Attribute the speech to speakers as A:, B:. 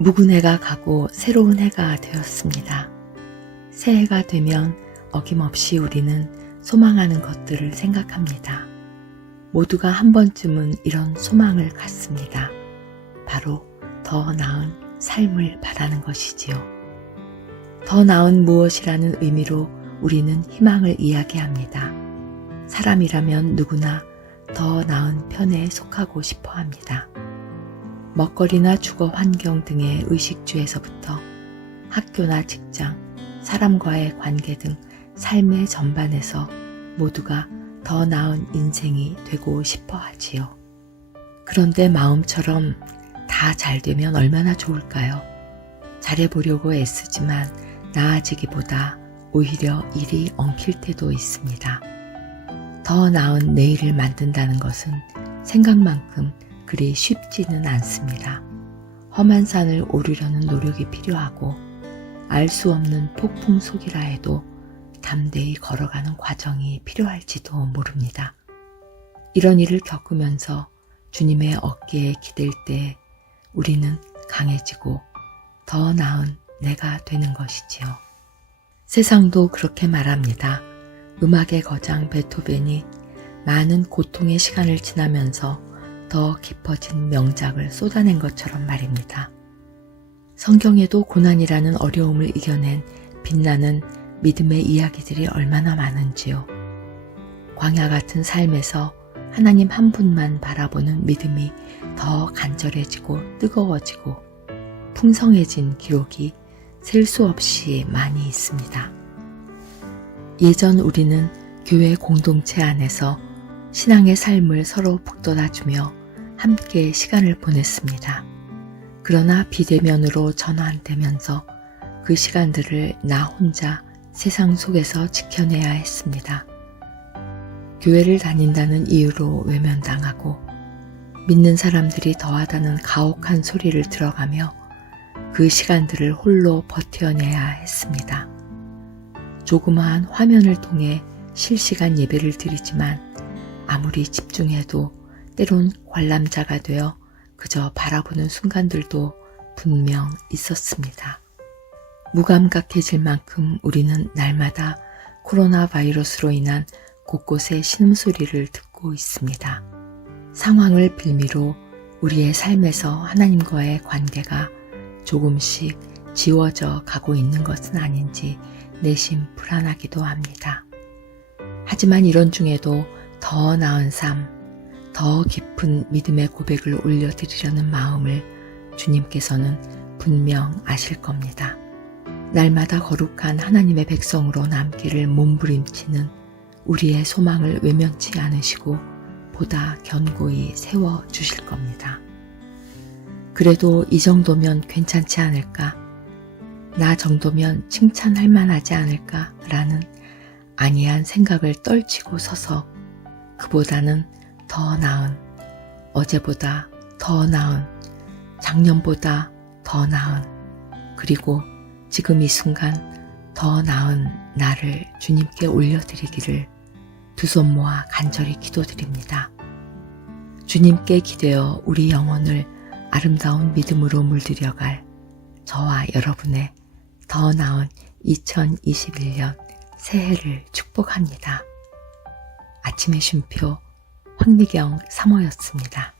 A: 묵은 해가 가고 새로운 해가 되었습니다. 새해가 되면 어김없이 우리는 소망하는 것들을 생각합니다. 모두가 한 번쯤은 이런 소망을 갖습니다. 바로 더 나은 삶을 바라는 것이지요. 더 나은 무엇이라는 의미로 우리는 희망을 이야기합니다. 사람이라면 누구나 더 나은 편에 속하고 싶어 합니다. 먹거리나 주거 환경 등의 의식주에서부터 학교나 직장, 사람과의 관계 등 삶의 전반에서 모두가 더 나은 인생이 되고 싶어 하지요. 그런데 마음처럼 다 잘 되면 얼마나 좋을까요? 잘해보려고 애쓰지만 나아지기보다 오히려 일이 엉킬 때도 있습니다. 더 나은 내일을 만든다는 것은 생각만큼 그리 쉽지는 않습니다. 험한 산을 오르려는 노력이 필요하고 알 수 없는 폭풍 속이라 해도 담대히 걸어가는 과정이 필요할지도 모릅니다. 이런 일을 겪으면서 주님의 어깨에 기댈 때 우리는 강해지고 더 나은 내가 되는 것이지요. 세상도 그렇게 말합니다. 음악의 거장 베토벤이 많은 고통의 시간을 지나면서 더 깊어진 명작을 쏟아낸 것처럼 말입니다. 성경에도 고난이라는 어려움을 이겨낸 빛나는 믿음의 이야기들이 얼마나 많은지요. 광야 같은 삶에서 하나님 한 분만 바라보는 믿음이 더 간절해지고 뜨거워지고 풍성해진 기록이 셀 수 없이 많이 있습니다. 예전 우리는 교회 공동체 안에서 신앙의 삶을 서로 북돋아주며 함께 시간을 보냈습니다. 그러나 비대면으로 전환되면서 그 시간들을 나 혼자 세상 속에서 지켜내야 했습니다. 교회를 다닌다는 이유로 외면당하고 믿는 사람들이 더하다는 가혹한 소리를 들어가며 그 시간들을 홀로 버텨내야 했습니다. 조그마한 화면을 통해 실시간 예배를 드리지만 아무리 집중해도 때론 관람자가 되어 그저 바라보는 순간들도 분명 있었습니다. 무감각해질 만큼 우리는 날마다 코로나 바이러스로 인한 곳곳의 신음소리를 듣고 있습니다. 상황을 빌미로 우리의 삶에서 하나님과의 관계가 조금씩 지워져 가고 있는 것은 아닌지 내심 불안하기도 합니다. 하지만 이런 중에도 더 나은 삶, 더 깊은 믿음의 고백을 올려드리려는 마음을 주님께서는 분명 아실 겁니다. 날마다 거룩한 하나님의 백성으로 남기를 몸부림치는 우리의 소망을 외면치 않으시고 보다 견고히 세워 주실 겁니다. 그래도 이 정도면 괜찮지 않을까? 나 정도면 칭찬할 만하지 않을까? 라는 아니한 생각을 떨치고 서서 그보다는 더 나은, 어제보다 더 나은, 작년보다 더 나은, 그리고 지금 이 순간 더 나은 나를 주님께 올려드리기를 두 손 모아 간절히 기도드립니다. 주님께 기대어 우리 영혼을 아름다운 믿음으로 물들여갈 저와 여러분의 더 나은 2021년 새해를 축복합니다. 아침의 쉼표 황미경 사모였습니다.